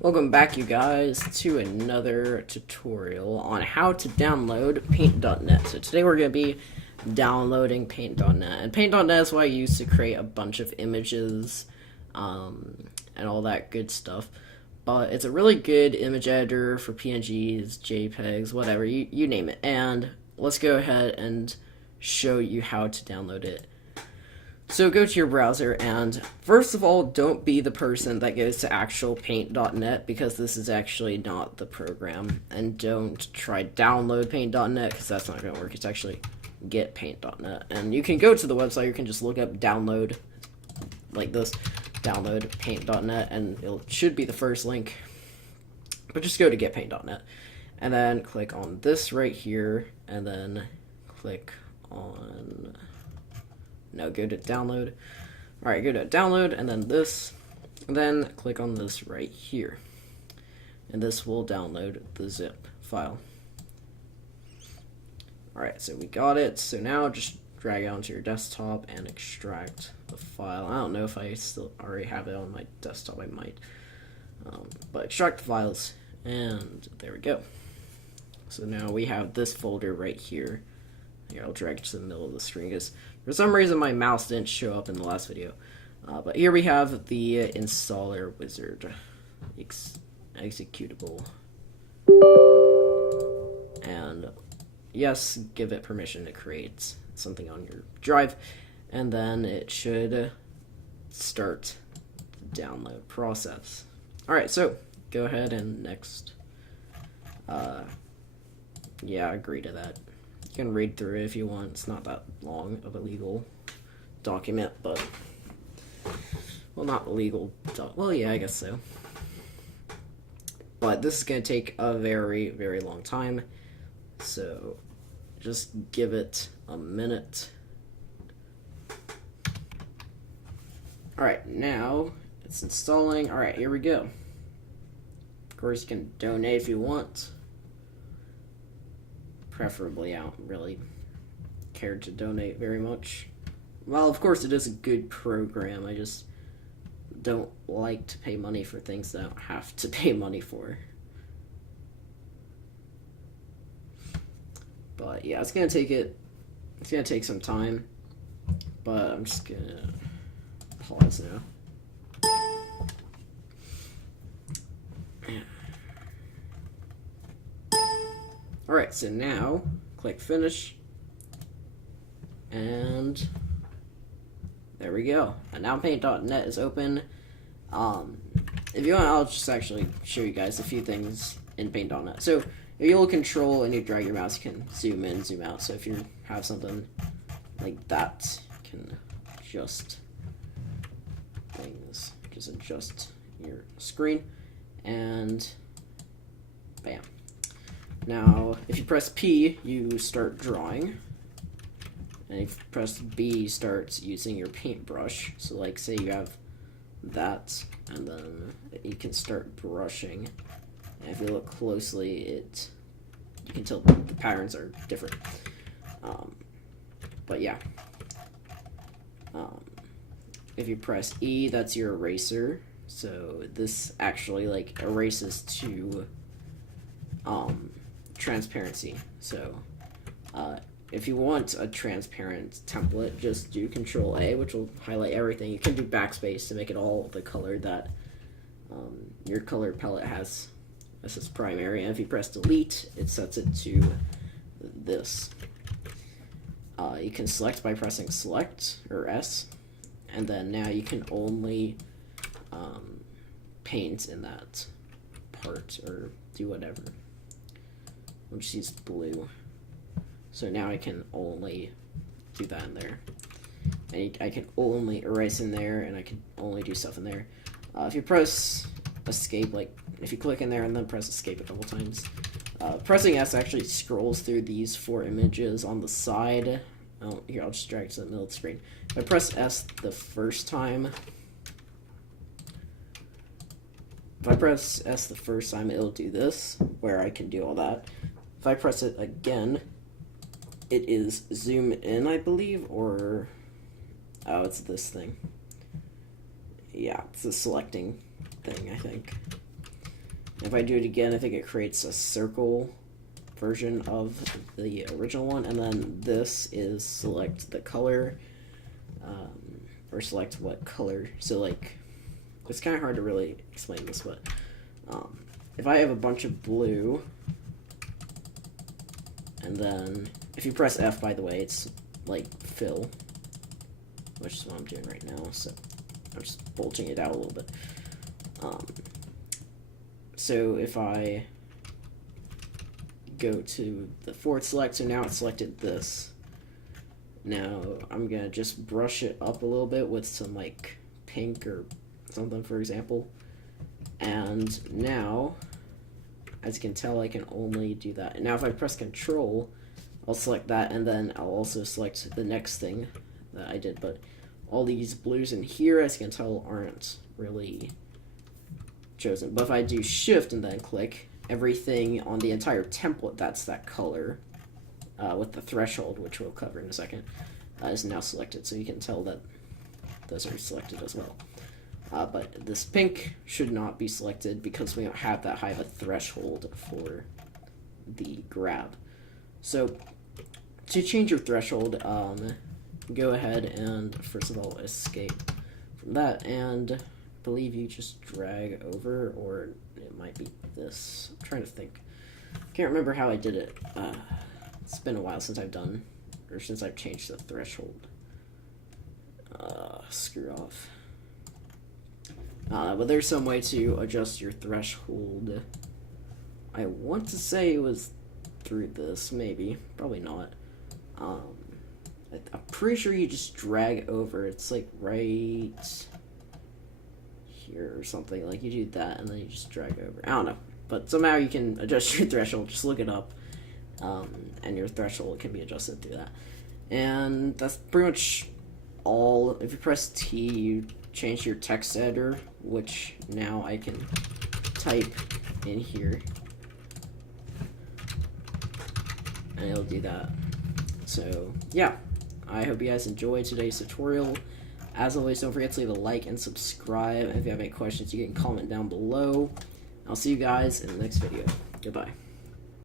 Welcome back, you guys, to another tutorial on how to download Paint.net. So today we're going to be downloading Paint.net. And Paint.net is what I use to create a bunch of images and all that good stuff. But it's a really good image editor for PNGs, JPEGs, whatever, you name it. And let's go ahead and show you how to download it. So go to your browser, and first of all, don't be the person that goes to actual paint.net, because this is actually not the program. And don't try download paint.net, because that's not going to work. It's actually get paint.net. And you can go to the website, you can just look up download, like this, download paint.net, and it should be the first link. But just go to get paint.net, and then click on this right here, and then click on... No, go to download. Alright, go to download, and then this. And then click on this right here. And this will download the zip file. Alright, so we got it. So now just drag it onto your desktop and extract the file. I don't know if I still already have it on my desktop. I might. But extract the files. And there we go. So now we have this folder right here. Here, I'll drag it to the middle of the screen because for some reason my mouse didn't show up in the last video. But here we have the installer wizard executable. And yes, give it permission to create something on your drive. And then it should start the download process. Alright, so go ahead and next. Yeah, agree to that. You can read through it if you want. It's not that long of a legal document, but... Well, not legal... Well, yeah, I guess so. But this is going to take a very, very long time. So, just give it a minute. Alright, now it's installing. Alright, here we go. Of course, you can donate if you want. Preferably, I don't really care to donate very much. Well, of course, it is a good program. I just don't like to pay money for things that I don't have to pay money for. But yeah, it's gonna take some time. But I'm just gonna pause now. Alright, so now, click Finish, and there we go. And now Paint.net is open. If you want, I'll just actually show you guys a few things in Paint.net. So, if you hold Control and you drag your mouse, you can zoom in, zoom out. So if you have something like that, you can adjust things. Just adjust your screen, and bam. Now, if you press P, you start drawing, and if you press B, you start using your paintbrush. So, like, say you have that, and then you can start brushing. And if you look closely, you can tell the patterns are different. But yeah. If you press E, that's your eraser. So this actually, like, erases to transparency. So if you want a transparent template, just do Control A, which will highlight everything. You can do backspace to make it all the color that your color palette has as its primary. And if you press delete, it sets it to this. You can select by pressing select or S, and then now you can only paint in that part or do whatever. I'll just use blue. So now I can only do that in there. And I can only erase in there, and I can only do stuff in there. If you press escape, like if you click in there and then press escape a couple times, pressing S actually scrolls through these 4 images on the side. Oh, here, I'll just drag it to the middle of the screen. If I press S the first time, it'll do this, where I can do all that. If I press it again, it is zoom in, I believe, or... Oh, it's this thing. Yeah, it's the selecting thing, I think. If I do it again, I think it creates a circle version of the original one, and then this is select the color, or select what color. So like, it's kind of hard to really explain this, but if I have a bunch of blue, and then if you press F, by the way, it's like fill, which is what I'm doing right now, so I'm just bulging it out a little bit. So if I go to the forward select, so now it's selected this. Now I'm gonna just brush it up a little bit with some like pink or something, for example. And now, as you can tell, I can only do that. And now if I press Control, I'll select that, and then I'll also select the next thing that I did. But all these blues in here, as you can tell, aren't really chosen. But if I do Shift and then click, everything on the entire template that's that color, with the threshold, which we'll cover in a second, is now selected. So you can tell that those are selected as well. But this pink should not be selected because we don't have that high of a threshold for the grab. So to change your threshold, go ahead and first of all escape from that, and I believe you just drag over, or it might be this. I'm trying to think. Can't remember how I did it. It's been a while since I've done, or since I've changed the threshold. Screw off. But there's some way to adjust your threshold. I want to say it was through this, maybe. Probably not. I'm pretty sure you just drag over. It's like right here or something. Like you do that and then you just drag over. I don't know. But somehow you can adjust your threshold. Just look it up. And your threshold can be adjusted through that. And that's pretty much all. If you press T, you change your text editor, which now I can type in here, and it'll do that. So yeah, I hope you guys enjoyed today's tutorial. As always, don't forget to leave a like and subscribe. If you have any questions, you can comment down below. I'll see you guys in the next video. Goodbye.